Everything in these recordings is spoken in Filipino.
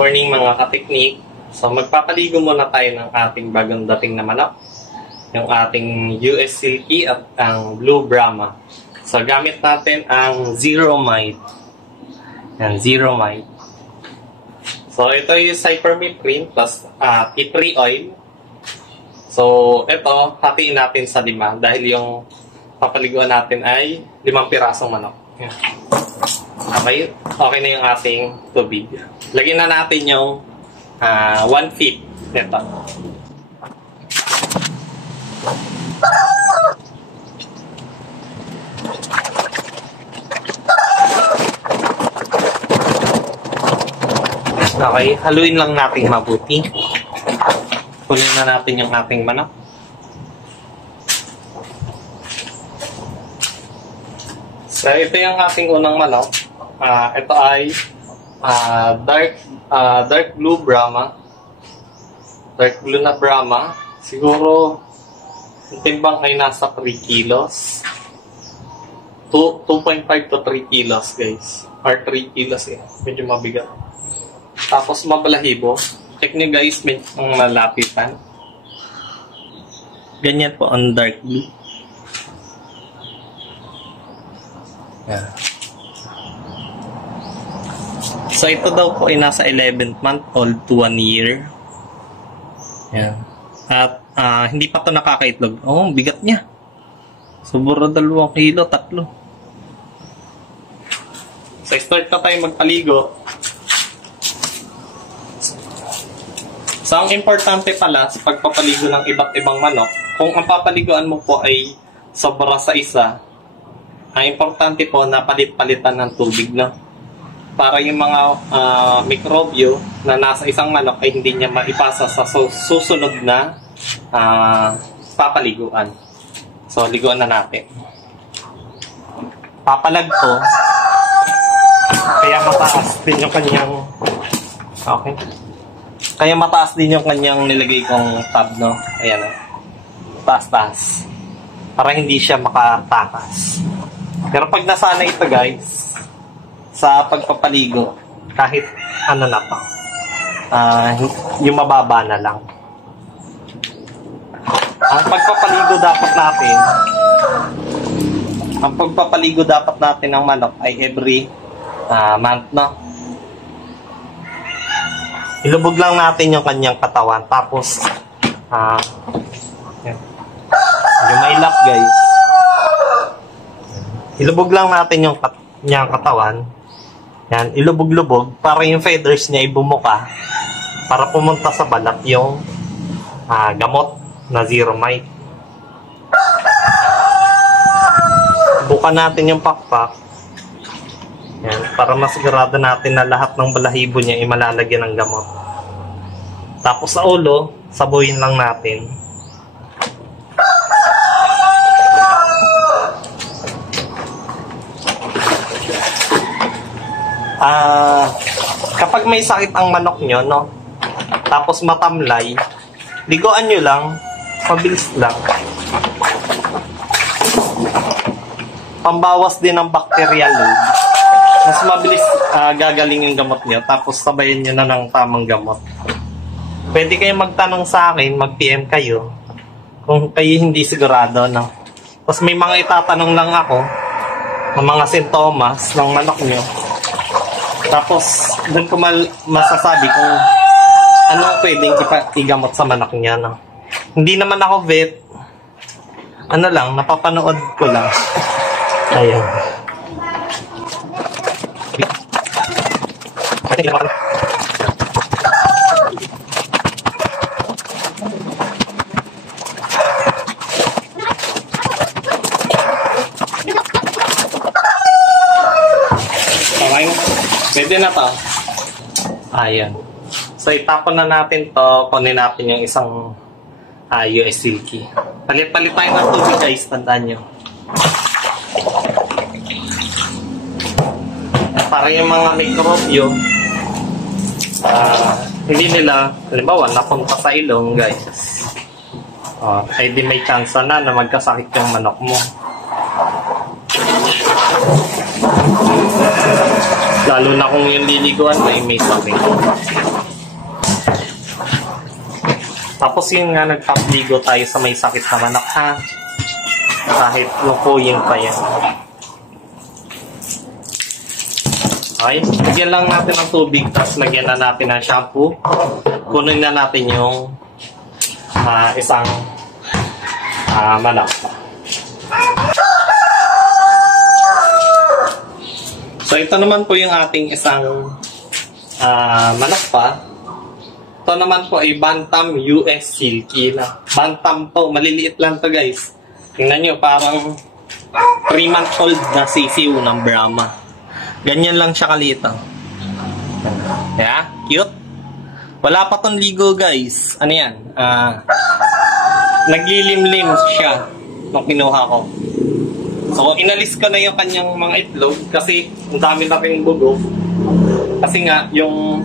morning mga kateknik. So magpapaligo muna tayo ng ating bagong dating na manok. Yung ating US Silky at ang Blue Brahma. So gamit natin ang Zero Mite. Yan, Zero Mite. So ito yung cypermethrin plus tea tree oil. So ito, hatiin natin sa 5 dahil yung papaliguan natin ay 5 pirasong manok. Yan. Okay na yung ating tubig. Lagyan na natin yung 1/5 nito. Okay, haluin lang natin mabuti. Kunin na natin yung ating manok. So ito yung ating unang manok. Ito ay dark blue Brahma. Dark blue na Brahma. Siguro yung timbang ay nasa 3 kilos. 2.5 to 3 kilos guys. Or 3 kilos eh. Medyo mabigat. Tapos mabalahibo. Check nyo guys, medyo malapitan. Ganyan po ang dark blue. Yan. So ito daw po ay nasa 11th month old to 1 year. Yan. At hindi pa to nakakaitlog. Oh, bigat niya. Sobra 2 kilo, 3. So start na tayo magpaligo. So ang importante pala sa pagpapaligo ng iba't ibang manok, kung ang papaliguan mo po ay sobra sa isa, ang importante po na palit-palitan ng tubig, no? Para yung mga mikrobyo na nasa isang manok ay hindi niya maipasa sa susunod na papaliguan. So, liguan na natin. Papalag ko. Kaya mataas din yung kanyang... Okay. Kaya mataas din yung kanyang nilagay kong tab, no? Ayan, no? Taas-taas. Para hindi siya makatakas. Pero pag nasanay ito, guys, sa pagpapaligo, kahit ano na pa, yung mababa na lang. Ang pagpapaligo dapat natin ng manok ay every month, no? Ilubog lang natin yung kanyang katawan, tapos yung may lap, guys. Ilubog lang natin yung kanyang katawan. Yan, ilubog-lubog para yung feathers niya ay bumuka para pumunta sa balat yung gamot na Zero Mite. Bukan natin yung pakpak. Yan, para masigurado natin na lahat ng balahibo niya ay malalagyan ng gamot. Tapos sa ulo, sabuyin lang natin. Kapag may sakit ang manok nyo, no? Tapos matamlay, liguan nyo lang, mabilis lang. Pambawas din ng bacterial load. Mas mabilis gagaling yung gamot nyo, tapos sabayan nyo na ng tamang gamot. Pwede kayong magtanong sa akin, mag-PM kayo, kung kayo hindi sigurado, no? Tapos may mga itatanong lang ako, ng mga sintomas ng manok nyo. Tapos, doon ko masasabi kung ano pwedeng igamot sa manok niya, no? Hindi naman ako vet. Ano lang, napapanood ko lang. Ayan. Pwede na to. Ayan. So, itapon na natin to. Kunin natin yung isang US Silky. Palit-palit tayo ng tubig, guys. Tandaan nyo. Para yung mga mikrobyo, hindi nila, halimbawa, napunta sa ilong, guys. Ay di may chance na magkasakit yung manok mo. Lalo na kung yung liliguan ay may sabi. Tapos yun nga, nagpapligo tayo sa may sakit na manok ha. Kahit lukuyin pa yan. Okay, lagyan lang natin ng tubig, tapos lagyan na natin ng shampoo. Kunin na natin yung isang manok. So ito naman po yung ating isang manok pa. Ito naman po ay Bantam US Silky na. Bantam to, maliliit lang to guys. Tingnan nyo, parang 3-month-old na sisiw ng Brahma. Ganyan lang siya kaliit. Yeah, cute. Wala pa tong ligo guys. Ano yan? Naglilimlim siya nung kinuha ko. So, inalis ko na yung kanyang mga itlog kasi ang dami na rin bugo. Kasi nga, yung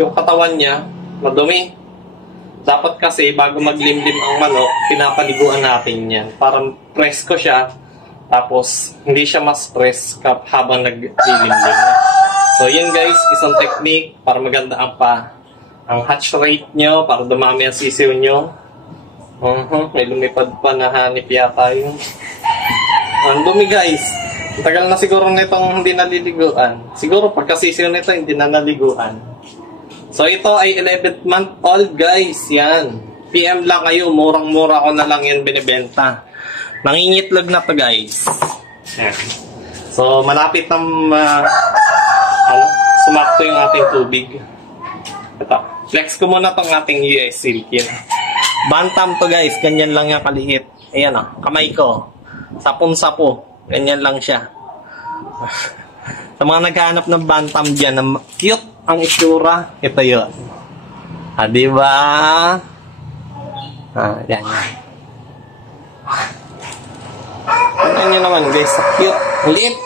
katawan niya, madumi. Dapat kasi, bago maglimlim ang manok, pinapaliguan natin yan. Para presko siya. Tapos, hindi siya ma-stress habang naglilimlim. So, yun guys, isang technique para maganda ang hatch rate nyo, para dumami ang sisiw nyo. May lumipad pa na hanip yata yun. Ang dumi guys. Tagal na siguro nitong hindi naliliguan. Siguro pagkasisiw nito, hindi na naliguan. So, ito ay 11th month old guys. Yan. PM lang kayo. Murang-mura ko na lang yan binibenta. Nangingitlog na to guys. Yan. So, malapit na sumakto yung ating tubig. Ito. Flex ko muna tong ating US Silky. Bantam to guys. Ganyan lang yung kaliit. Ayan o. Kamay ko. Sapon-sapo. Ganyan lang siya. Sa mga naghahanap ng bantam dyan, cute ang itsura. Ito yun. Diba? Yan. Tignan nyo naman guys, cute, liit.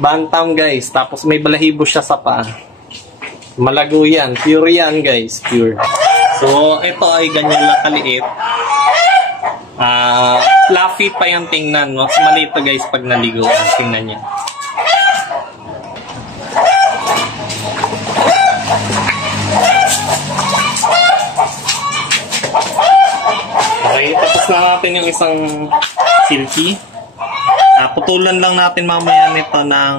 Bantam guys, tapos may balahibo siya sa paa. Malago yan, pure yan guys, pure. So, ito ay ganyan lang kaliit. Fluffy pa yung tingnan, mas maliit to guys pag naligo. Tingnan niya. Okay, tapos na natin yung isang silky. Putulan lang natin mamaya nito ng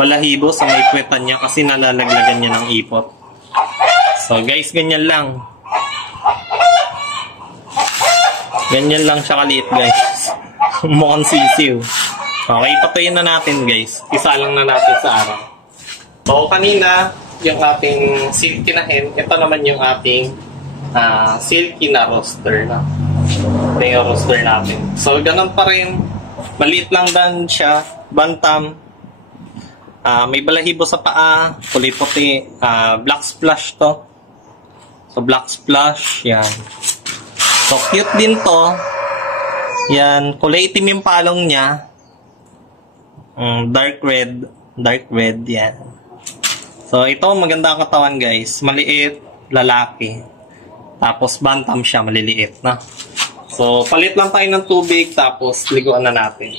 balahibo sa may puwetan niya kasi nalalaglagan niya ng ipot. So guys, ganyan lang. Ganyan lang siya kaliit guys. Mukhang sisiw. Okay, patayin na natin guys. Isa lang na natin sa araw. So kanina, yung ating silky na hen, ito naman yung ating silky na roaster na. Ito yung roaster natin. So, ganun pa rin. Maliit lang din siya. Bantam. May balahibo sa paa. Puti-puti. Black splash to. So, black splash. Yan. So, cute din to. Yan. Kulay itim yung palong niya. Dark red. Dark red. Yan. So, ito maganda ang katawan guys. Maliit. Lalaki. Tapos, bantam siya. Maliliit na. So, palit lang tayo ng tubig, tapos liguan na natin.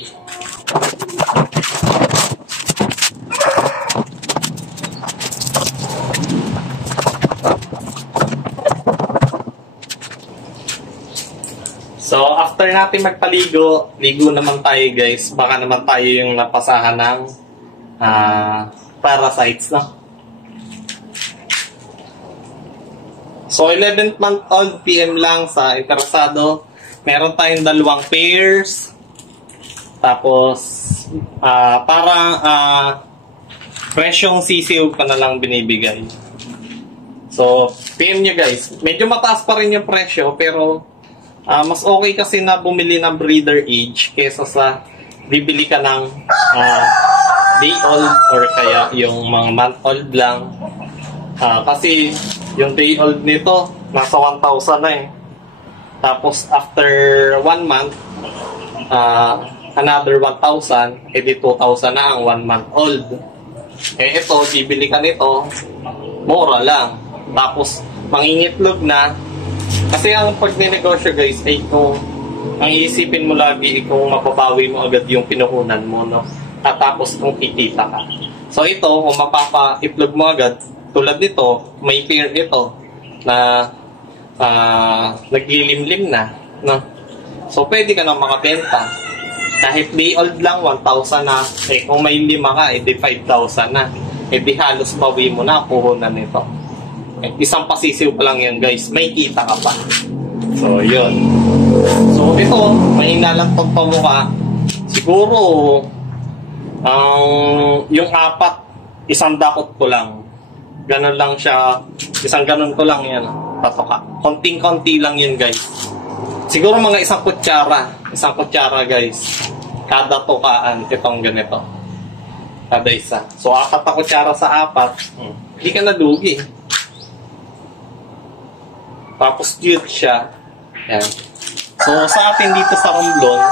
So, after natin magpaligo, ligo naman tayo guys. Baka naman tayo yung napasahan ng parasites, no? So, 11th month old PM lang sa interesado. Meron tayong 2 pairs. Tapos, parang presyong sisiw pa na lang binibigay. So, PM nyo guys. Medyo mataas pa rin yung presyo, pero mas okay kasi na bumili ng breeder age kesa sa bibili ka ng day old or kaya yung mga month old lang. Kasi yung day old nito, nasa 1,000 na eh. Tapos, after 1 month, another 1,000, edi 2,000 na ang 1 month old. Eh, ito, bibili ka nito, mura lang. Tapos, mangingitlog na. Kasi ang pag-negosyo guys, ay kung ang iisipin mo lagi, kung mapabawi mo agad yung pinuhunan mo, no? Tapos kung kikita ka. So ito, kung mapapa-itlog mo agad, tulad nito, may pair ito na naglilimlim na. No? So pwede ka na makabenta. Kahit day old lang, 1,000 na. Eh kung may 5 ka, edi 5,000 na. Edi halos bawi mo na, puhunan nito. Eh, isang pasisiw pa lang yan guys, may kita ka pa. So yun. So ito, mahina lang itong pamukha. Siguro, yung 4, isang dakot ko lang. Ganon lang siya, isang ganon ko lang yan. Patoka. Konting-konti lang yun guys. Siguro mga isang kutsara guys. Kada tukaan, itong ganito. Kada isa. So 4 na kutsara sa 4, hindi ka nadugi. Tapos cute siya. Yan. So sa atin dito sa Romblon,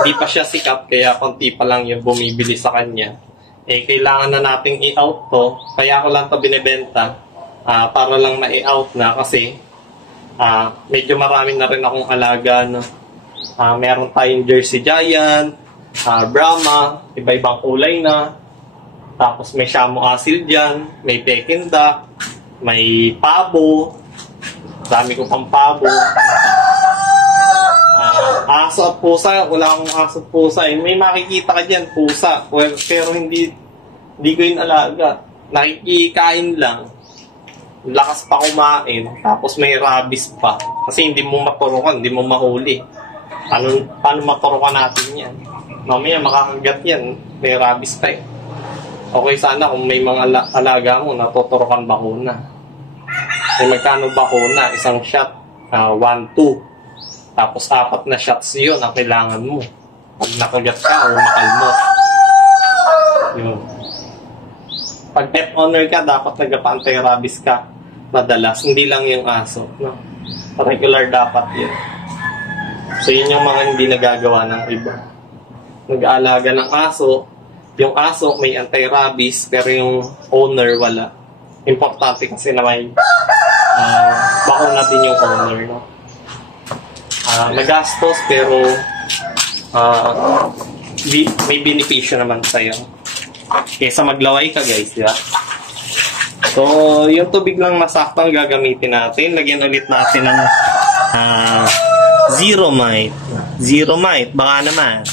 hindi pa siya sikat, kaya konti pa lang yung bumibili sa kanya. Eh, kailangan na nating i-out to. Kaya ako lang to binibenta. Para lang ma-i-out na kasi medyo marami na rin akong alaga. No? Meron tayong Jersey Giant, Brahma, iba-ibang kulay na. Tapos may Shamu Asil dyan, may Peking Duck, may Pabo. Dami ko pang Pabo. Aso at pusa, wala akong aso at pusa. May makikita ka dyan, pusa. Pero hindi ko yun alaga. Nakikikain lang. Lakas pa kumain. Tapos may rabies pa. Kasi hindi mo maturukan, hindi mo mahuli. Paano maturukan natin yan? Mamaya makakagat yan. May rabies pa eh. Okay sana kung may mga alaga mo, natuturukan bakuna. May magkano bakuna? Isang shot, 1-2. Tapos 4 na shots yun ang kailangan mo. Pag nakagat ka o makalmot. Yun. Pag pet owner ka, dapat nagpa-anti-rabies ka madalas. Hindi lang yung aso. No? Regular dapat yun. So yun yung mga hindi nagagawa ng iba. Nag-aalaga ng aso. Yung aso may anti-rabies pero yung owner wala. Importante kasi na may bakuna din yung owner. No? Nagastos pero may benepisyo naman sa'yo kesa maglaway ka guys, di ba? So yung tubig lang masaktang gagamitin natin. Lagyan ulit natin ng Zero Mite baka naman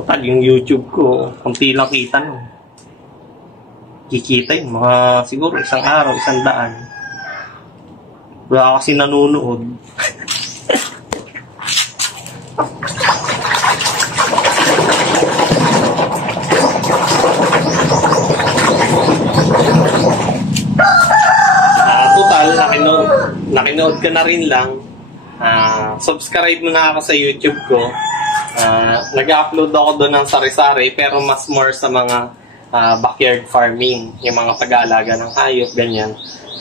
total yung YouTube ko kunti lang kita no. Kikita yun mga siguro isang araw, 100. Wala kasi nanonood. Total, nakinood ka na rin lang. Subscribe mo na ako sa YouTube ko. Nag-upload ako doon ng sari-sari pero mas more sa mga backyard farming, yung mga pag-aalaga ng hayop, ganyan.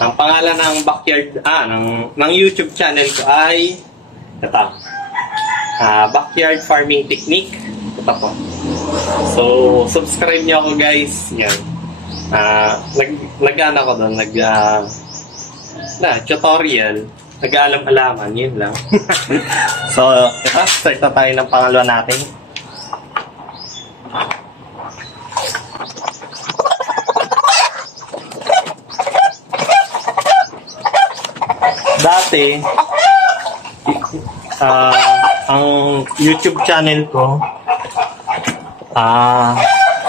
Ang pangalan ng backyard, ng YouTube channel ko ay ito, Backyard Farming Technique. Ito po. So, subscribe niyo ako guys. Yan. Nag-ano ko doon, tutorial. Nag-aalam-alaman, yun lang. So, ito, start na tayo ng pangalawa natin. Dati, ang YouTube channel ko,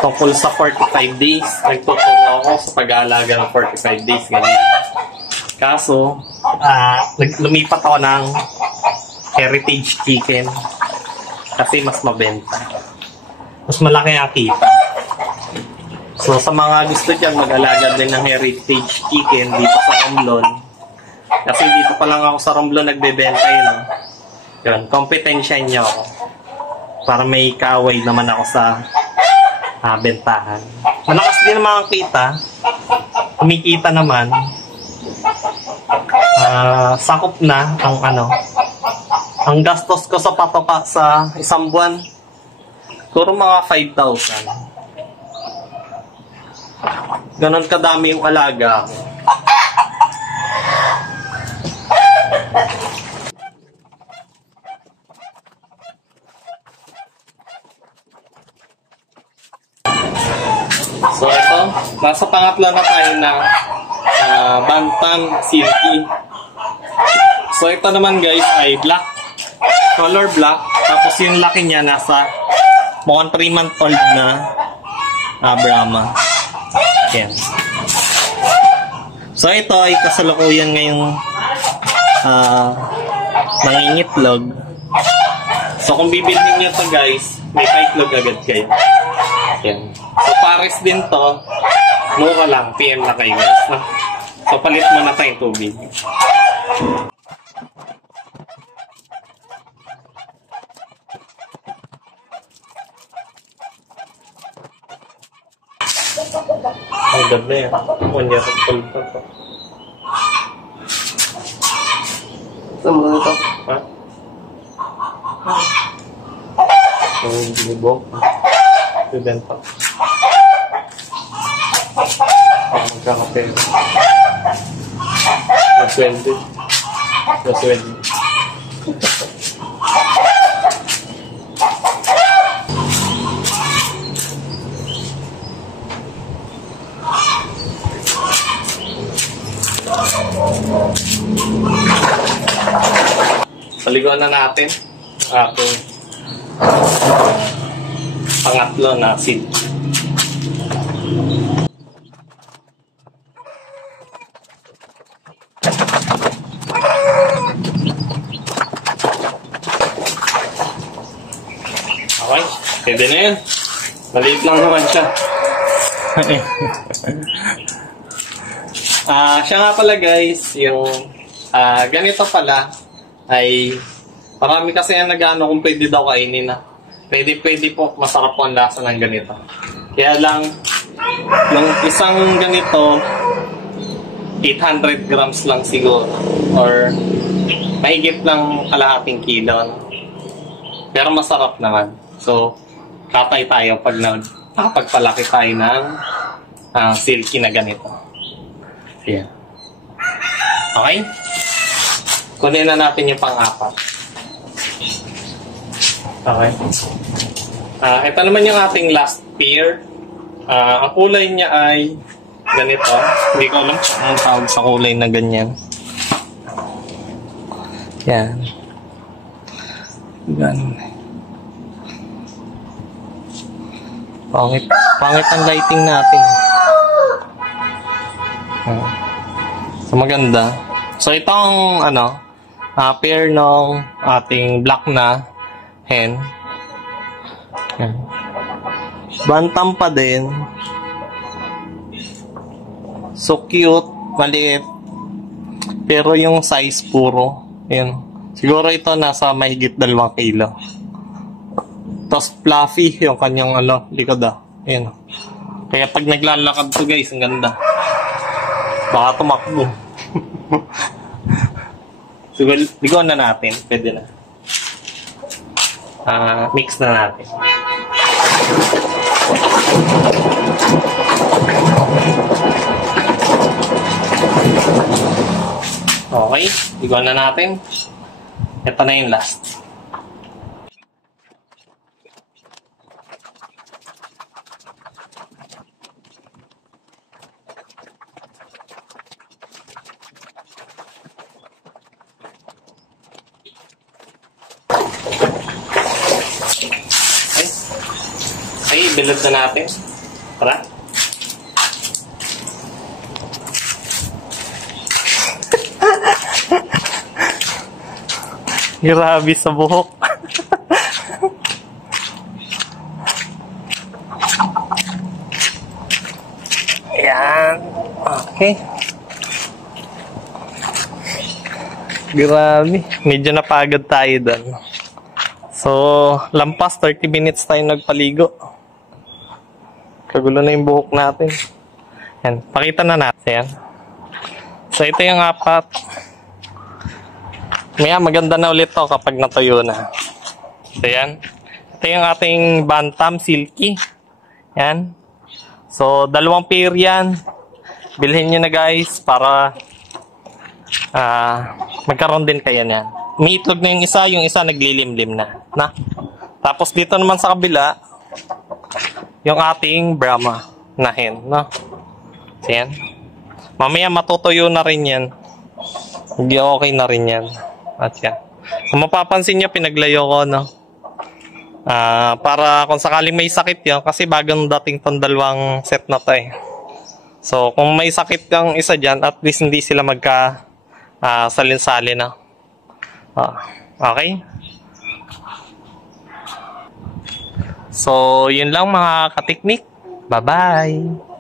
tungkol sa 45 days. Nagtuturo ako sa pag-aalaga ng 45 days. Ganyan. Kaso, lumipat ako ng heritage chicken kasi mas mabenta. Mas malaki ang kita. So, sa mga gusto dyan, mag-alaga din ng heritage chicken dito sa Romblon. Kasi dito pa lang ako sa Romblon nagbebenta yun. Yun, kompetensya niyo ako. Para may kaway naman ako sa bentahan. Malakas din naman ang kita. Kumikita naman. Sakop na ang ang gastos ko sa patoka sa isang buwan. Siguro mga 5,000. Ganon kadami yung alaga ako. nasa pangatlo na tayo ng Bantam Silky. So ito naman guys ay black, color black, tapos yung laki niya nasa mukhang 3-month-old na Brahma. Yan. So ito ay kasalukuyan ngayong nangingitlog. So kung bibilhin nyo to guys, may paitlog agad kayo. Yan. So pares din to, mura lang, PM na kayo guys. No? So palit mo na tayong tubig. Ang ganda yan. Kunya sa pulpa to. Saan mo ito? Ha? Ang binibok. Ibenta. Magkakapera. Naswende. Naswende. Paliguan na natin ang ating pangatlo na seed. Okay, pwede na yun. Maliit lang naman siya. Siya nga pala guys, yung ganito pala ay marami kasi yung nag-ano kung pwede daw kainin na. Pwede po, masarap po ang lasa ng ganito. Kaya lang, yung isang ganito, 800 grams lang siguro. Or mahigit lang kalahating kilo. No? Pero masarap naman. So, katay tayo pag nakapagpalaki tayo ng silky na ganito. Yeah. Okay? Kunin na natin yung pang-apat. Okay. Ito naman yung ating last pair. Ang kulay niya ay ganito. Hindi ko alam kung anong tawag sa kulay na ganyan. Yan. Ganun. Pangit ang lighting natin. So maganda. So itong pair ng ating black na hen. Yan. Bantam pa din. So cute, maliit. Pero yung size puro. Yan. Siguro ito nasa mahigit 2 kilo. Tapos fluffy yung kanyang likod Yan. Kaya pag naglalakad to guys, ang ganda. Baka tumakbo. So, ligawan na natin. Pwede na. Mix na natin. Okay. Ligawan na natin. Ito na yung last. Okay, bilad na natin. Tara. Grabe sa buhok. Ayan. Okay. Grabe. Medyo napagod tayo doon. So, lampas 30 minutes tayo nagpaligo. Kagulo na yung buhok natin. Yan. Pakita na natin. Yan. So, ito yung 4. Maya, maganda na ulit to kapag natuyo na. So, yan. Ito yung ating Bantam Silky. Yan. So, 2 pair yan. Bilhin nyo na guys para magkaroon din kayo niyan. May itlog na yung isa naglilimlim na. Tapos dito naman sa kabila, yung ating Brahma na hen. No? So, yan. Mamaya matutuyo na rin yan. Hindi okay na rin yan. At yan. Kung mapapansin nyo, pinaglayo ko, no? Para kung sakaling may sakit yan, kasi bagong dating tong dalawang set na to eh. So, kung may sakit kang isa dyan, at least hindi sila magka salin-salin na. Okay? So, yun lang mga katiknik. Bye-bye!